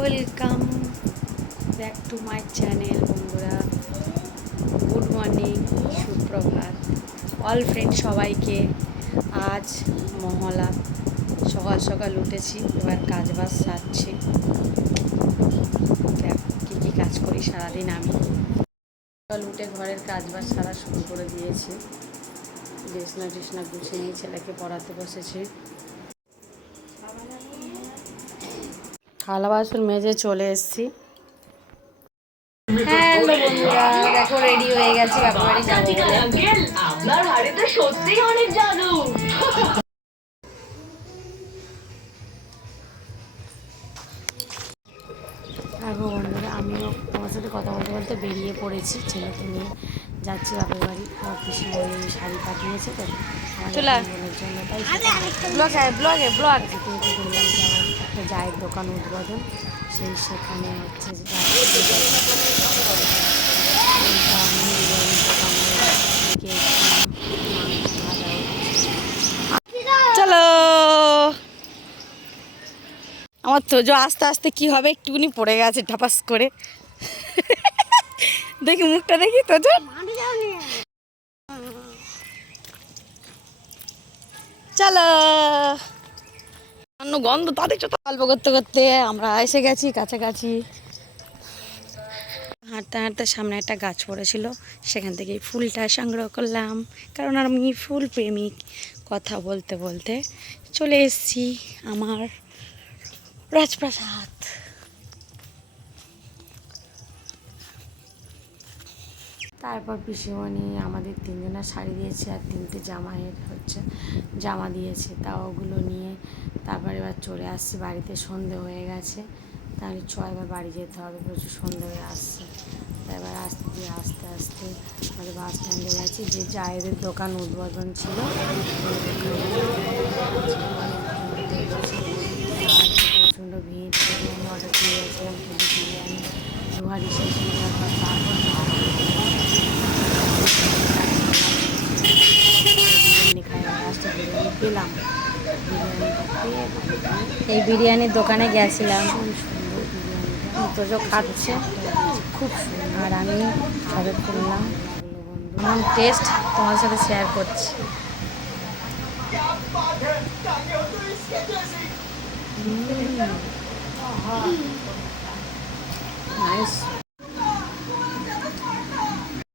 Welcome back to my channel বন্ধুরা। Good morning, সুপ্রভাত all friend সবাইকে। আজ মহলা সকাল সকাল উঠেছি, এবার কাজ বাজ সারছি। দেখ কী কী কাজ করি সারাদিন আমি। সকাল উঠে ঘরের কাজ বাজ সারা শুরু করে দিয়েছি। বিছনা টিছনা গুছিয়ে নিয়ে ছেলেকে পড়াতে বসেছি। থালা বাসন মেজে চলে এসেছি। হ্যালো বন্ধুরা, দেখো রেডি হয়ে গেছি বাপের বাড়ি যাবো বলে। আপনার হাড়ে তো সত্যিই অনেক জাদু। দেখো বন্ধুরা, আমিও তোমার সাথে কথা বলতে বলতে বেরিয়ে পড়েছি। ছেলেকে নিয়ে যাচ্ছি বাপের বাড়ি। আমার পিসি শাড়ি পাঠিয়েছে তো আমাদের বোনের জন্য, তাই ব্লগে ব্লগ যেতে যেতে বললাম যে আমার একটা চায়ের দোকান উদ্বোধন, সেখানে হচ্ছে যে চলো। আমার তোজো আস্তে আস্তে কি হবে একটুখানি পড়ে গেছে ঠাপাস করে। দেখি মুখটা দেখি তোজো। চলো, অন্য গন্ধ তাদের চোখ। গল্প করতে করতে আমরা এসে গেছি কাছাকাছি। হাঁটতে হাঁটতে সামনে একটা গাছ পড়েছিল, সেখান থেকে ফুলটা সংগ্রহ করলাম, কারণ আমি ফুল প্রেমিক। কথা বলতে বলতে চলে এসেছি আমার রাজপ্রাসাদ। তারপর পিসিমণি আমাদের তিনজনের শাড়ি দিয়েছে আর তিনটে জামাইয়ের হচ্ছে জামা দিয়েছে, তা ওগুলো নিয়ে তারপর এবার চলে আসছি বাড়িতে। সন্ধে হয়ে গেছে, তাহলে এবার বাড়ি যেতে হবে, প্রচুর সন্ধে হয়ে আসছে। তাই এবার আস্তে আস্তে আস্তে আমাদের বাস স্ট্যান্ডে গেছি, যে জায়েদের দোকান উদ্বোধন ছিল প্রচণ্ড ভিড়। বিরিয়ানি অর্ডার দিয়ে গেছিলাম, কিন্তু বিরিয়ানি দুহারি শেষ হয়ে যাওয়ার পর তারপর বিরিয়ানি খাই, লাস্টে বিরিয়ানি পেলাম। বিরিয়ানিটা পেয়ে এই বিরিয়ানির দোকানে গেছিলাম, খুব সুন্দর বিরিয়ানিটা তোজো খাচ্ছে, খুব সুন্দর। আর আমি সবে করলাম, আমার টেস্ট তোমার সাথে শেয়ার করছি। নাইস।